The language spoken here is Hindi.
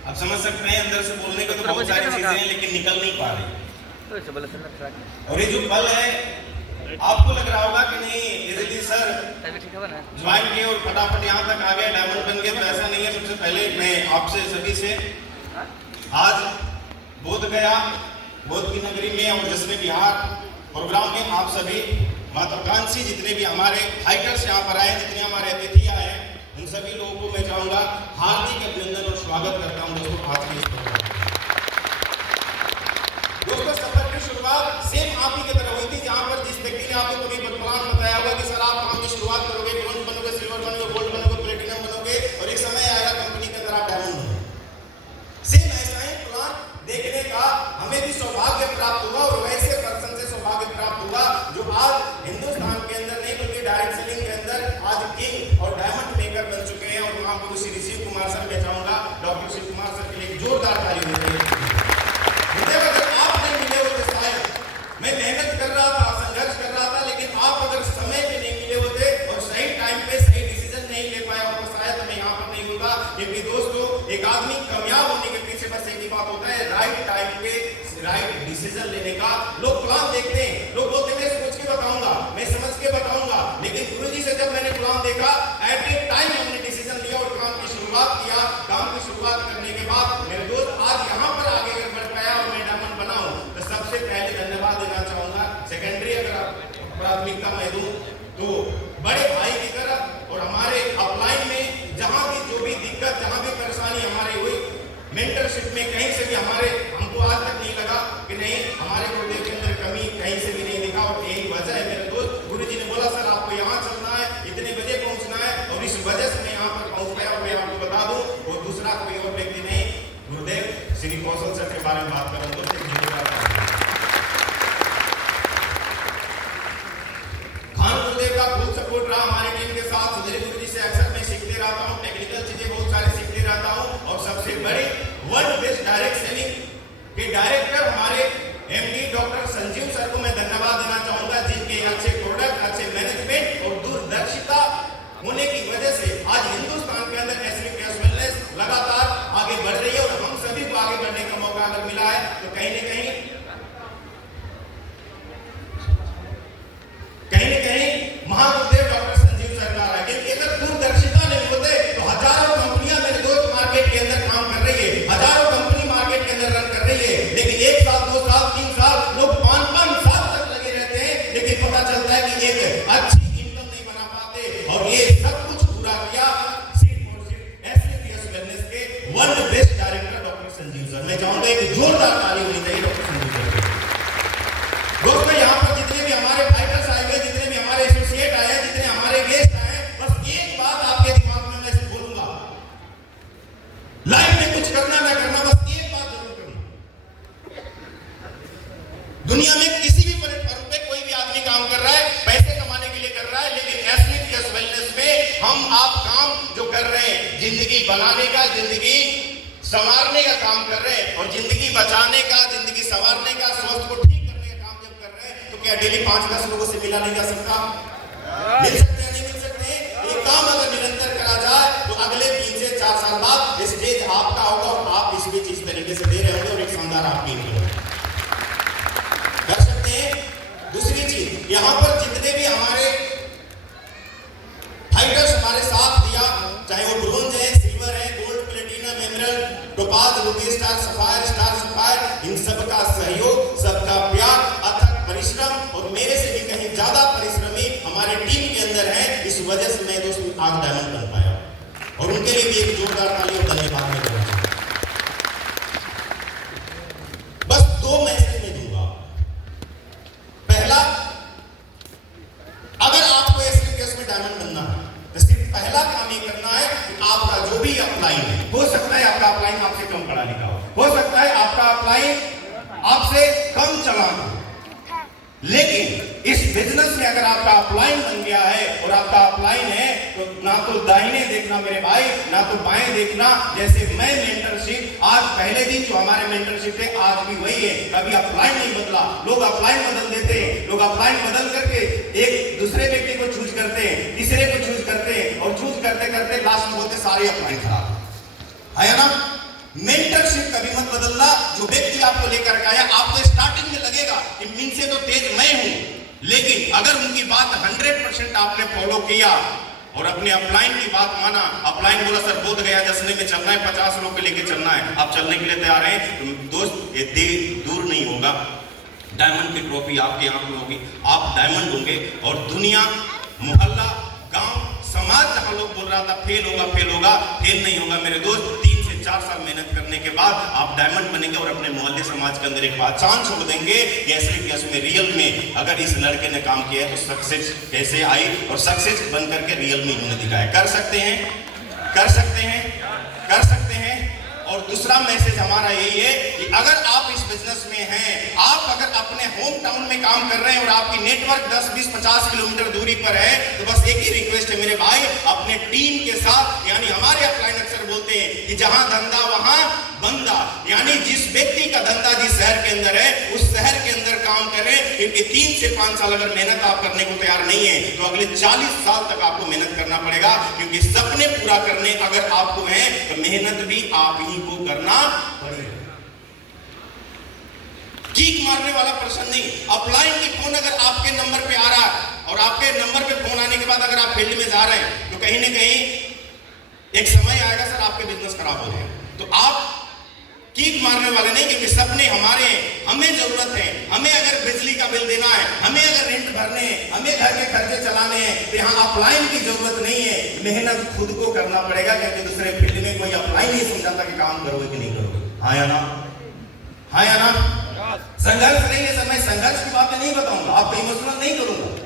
आप समझ सकते हैं अंदर से बोलने को तो बहुत सारी चीजें हैं लेकिन निकल नहीं पा रही। और ये जो पल है आपको लग रहा होगा कि नहीं इजीली सर ज्वाइन किए और फटाफट यहाँ तक आ गए, डायमंड बन गए, तो ऐसा नहीं है। सबसे पहले मैं आपसे सभी से आज बोध गया, बोध की नगरी में और जिसने बिहार प्रोग्राम में आप सभी महत्वाकांक्षी जितने भी हमारे हाइकर्स यहाँ पर आए, जितने हमारे अतिथि आए हैं, उन सभी लोगों को मैं चाहूंगा हार्दिक अभिनंदन और स्वागत करता हूँ दोस्तों आज के इस प्रोग्राम। दोस्तों सफर की शुरुआत सेम आप ही की तरह हुई थी, जहाँ पर जिस व्यक्ति ने आपको कभी प्लान बताया होगा कि सर आप काम की शुरुआत करोगे, ब्रोंज बनोगे, सिल्वर बनोगे, गोल्ड बनोगे, प्लेटिनम बनोगे और एक समय आएगा कंपनी के अंदर आप डायमंड बनोगे। सेम ऐसा ही प्लान देखने का हमें भी सौभाग्य प्राप्त हुआ और वैसे पर्सन से सौभाग्य प्राप्त हुआ जो आज हिंदुस्तान के अंदर नहीं बल्कि डायरेक्ट सेलिंग के अंदर आज किंग और डायमंड मेकर बन चुके हैं। और महापुरुष श्री शिव कुमार सर मैं चाहूंगा डॉक्टर शिव कुमार सर के लिए एक जोरदार ताली होनी चाहिए। अगर आप नहीं मिले होते, शायद मैं मेहनत कर रहा था, संघर्ष कर रहा था, लेकिन आप अगर समय पे नहीं मिले होते और सही टाइम पे सही डिसीजन नहीं ले पाया होता, शायद मैं यहाँ पर नहीं होता। क्योंकि दोस्तों एक आदमी कामयाब होने के पीछे बस एक ही बात होता है, राइट टाइम पे राइट डिसीजन लेने का। लोग प्लान देखते हैं, लोग बोलते हैं मैं सोच के बताऊंगा, मैं समझ के बताऊंगा, लेकिन गुरुजी से जब मैंने प्लान देखा एट ए टाइम हमने डिसीजन लिया और काम की शुरुआत किया। काम की शुरुआत करने के बाद मेरे दोस्त आज यहाँ पर आगे अगर बढ़ पाया और मैं डायमंड बनाऊं तो सबसे पहले धन्यवाद देना चाहूंगा। सेकेंडरी अगर प्राथमिकता मैं दूं तो बड़े भाई की तरफ और हमारे अपलाइन में जहां भी जो भी दिक्कत, जहां भी परेशानी हमारी हुई, मेंटरशिप में कहीं से भी हमको आज तक नहीं लगा कि नहीं हमारे गुरुदेव के अंदर कमी कहीं से भी नहीं दिखा। और यही वजह है मेरे दोस्त, गुरुजी ने बोला सर आपको यहाँ चलना है, इतने बजे पहुंचना है और इस वजह से मैं यहाँ पर पहुंच गया। और मैं आपको बता दूं और दूसरा कोई और व्यक्ति नहीं, गुरुदेव श्री कौशल सर के बारे में बात करूं तो खान गुरुदेव का फुल सपोर्ट रहा हमारी टीम के साथ। सुधीर गुरुजी से अक्सर मैं सीखते रहता हूँ, टेक्निकल चीजें बहुत सारी सीखते रहता हूँ। और सबसे बड़ी वर्ल्ड बेस्ट डायरेक्ट सेलिंग के डायरेक्टर हमारे एमडी डॉक्टर संजीव सर को मैं धन्यवाद देना चाहूंगा, जिनके अच्छे प्रोडक्ट, अच्छे मैनेजमेंट और दूरदर्शिता होने की वजह से आज हिंदुस्तान के अंदर एस्ट्रिक वेलनेस लगातार आगे बढ़ रही है। और हम सभी को आगे बढ़ने का मौका अगर मिला है तो कहीं न कहीं महागुरुदेव डॉक्टर संजीव सर का है। क्योंकि अगर दूरदर्शिता नहीं होते तो हजारों कंपनियां मेरे दोस्त मार्केट के अंदर काम कर रही है, हजारों कंपनी मार्केट के अंदर रन कर रही है, लेकिन 1 साल 2 साल 3 साल लोग 5-5 साल तक लगे रहते हैं, लेकिन पता चलता है कि एक अच्छी इनकम नहीं बना पाते। और ये सब कुछ पूरा किया सिर्फ और सिर्फ एसएपीएस वेलनेस के world best director doctor Sanjeev sir. मैं चाहूंगा एक जोरदार ताली होनी चाहिए डॉक्टर संजीव सर। दोस्तों यहाँ पर जितने भी हमारे फाइटर्स आए हुए, जितने भी हमारे एसोसिएट आए हैं, जितने हमारे गेस्ट आए हैं, बस एक बात आपके दिमाग में मैं बोलूंगा, लाइफ में कुछ करना ना करना, बस एक बात जरूर करना। दुनिया में किसी भी प्लेटफॉर्म पे कोई भी आदमी काम कर रहा है, पैसे कमाने के लिए कर रहा है, लेकिन एसएपीएस वेलनेस में हम आप काम जो कर रहे हैं, जिंदगी बनाने का, जिंदगी संवारने का काम कर रहे हैं। और जिंदगी बचाने का, जिंदगी संवारने का, स्वास्थ्य को ठीक करने का काम जब कर रहे हैं तो क्या डेली 5-10 लोगों से मिला नहीं जा सकता? मिल सकते हैं, नहीं मिल सकते? ये काम अगर निरंतर करा जाए तो अगले 3 से 4 साल बाद स्टेज आपका होगा और आप इस बीच इस तरीके से दे रहे होंगे और एक शानदार आपकी कर सकते हैं। दूसरी चीज, यहाँ पर जितने भी हमारे फाइटर्स हमारे साथ दिया, चाहे वो ब्रोंज है, सिल्वर है, gold, platinum, emerald, topaz, ruby star, sapphire, star sapphire, इन सबका सहयोग, सबका प्यार, अथक परिश्रम और मेरे से भी कहीं ज्यादा परिश्रमी हमारे टीम के अंदर है। इस वजह से मैं दोस्तों आज डायमंड बन पाया और उनके लिए भी एक जोरदार ताली और धन्यवाद मैं देना चाहूंगा। बस 2 मैसेज मैं दूंगा। पहला, अगर आपको एसएपीएस में डायमंड बनना है तो सिर्फ पहला काम ये करना है कि आपका जो भी अपलाइन है, हो सकता है आपका अपलाइन आपसे कम पढ़ा लिखा हो सकता है आपका अपलाइन आपसे कम चला हो, लेकिन इस बिजनेस में अगर आपका अपलाइन बन गया है और आपका अपलाइन है तो ना तो दाहिने देखना मेरे भाई, ना तो बाएं देखना। जैसे मैं मेंटरशिप आज पहले दिन जो हमारे मेंटरशिप है आज भी वही है, कभी अपलाइन नहीं बदला। लोग अपलाइन बदल देते हैं, लोग अपलाइन बदल करके एक दूसरे व्यक्ति को चूज करते हैं, तीसरे को चूज करते हैं और चूज करते करते लास्ट में बोलते सारे अपलाइन खराब है ना। मेंटरशिप कभी मत बदलना। जो व्यक्ति आपको लेकर के आया, आपको स्टार्टिंग में लगेगा कि इनसे तो तेज मैं हूं, लेकिन अगर उनकी बात 100% आपने फॉलो किया और अपने अपलाइन की बात माना, अपलाइन बोला सर बोध गया जश्न में चलना है, 50 लोग के लेके चलना है, आप चलने के लिए तैयार हैं, तो दोस्त ये दूर नहीं होगा। डायमंड की ट्रॉफी आपके हाथ में होगी, आप डायमंड होंगे और दुनिया, मोहल्ला, गांव, समाज जहां लोग बोल रहा था फेल होगा फेल होगा, फेल नहीं होगा मेरे दोस्त। 3 से 4 साल मेहनत करने के बाद आप डायमंड बनेंगे और अपने मोहल्ले समाज के अंदर एक पहचान छोड़ देंगे कि असली कि उसमें रियल में अगर इस लड़के ने काम किया है तो सक्सेस कैसे आई, और सक्सेस बन करके रियल में इन्होंने दिखाया। कर सकते हैं, कर सकते हैं, कर सकते हैं। और दूसरा मैसेज हमारा यही है कि अगर आप इस बिजनेस में हैं, आप अगर अपने होम टाउन में काम कर रहे हैं और आपकी नेटवर्क 10, 20, 50 किलोमीटर दूरी पर है, तो बस एक ही रिक्वेस्ट है मेरे भाई, अपने टीम के साथ, यानी हमारे अपलाइन अक्सर बोलते हैं कि जहां धंधा वहां बंदा, यानी जिस व्यक्ति का धंधा जिस शहर के अंदर है उस शहर के अंदर काम करें, क्योंकि 3 से 5 साल अगर मेहनत आप करने को तैयार नहीं है तो अगले 40 साल तक आपको मेहनत करना पड़ेगा, क्योंकि सपने पूरा करने अगर आपको है तो मेहनत भी आप ही को करना पड़ेगा। चीख मारने वाला प्रश्न नहीं। अपलाइन की फोन अगर आपके नंबर पे आ रहा है और आपके नंबर पे फोन आने के बाद अगर आप फील्ड में जा रहे हैं तो कहीं ना कहीं एक समय आएगा सर आपके बिजनेस खराब हो जाएगा, तो आप चीख मारने वाले नहीं, क्योंकि सपने हमारे हैं, हमें जरूरत है, हमें अगर बिजली का बिल देना है, हमें अगर रेंट भरने हैं, हमें घर के खर्चे चलाने हैं, तो यहाँ अपलाइन की जरूरत नहीं है, मेहनत खुद को करना पड़ेगा, क्योंकि दूसरे फील्ड में कोई अपलाइन नहीं समझाता कि काम करोगे कि नहीं करोगे। हाँ या ना, हाँ या ना। संघर्ष करेंगे सर, मैं संघर्ष की बातें नहीं बताऊंगा, आपको इमोशनल नहीं करूंगा,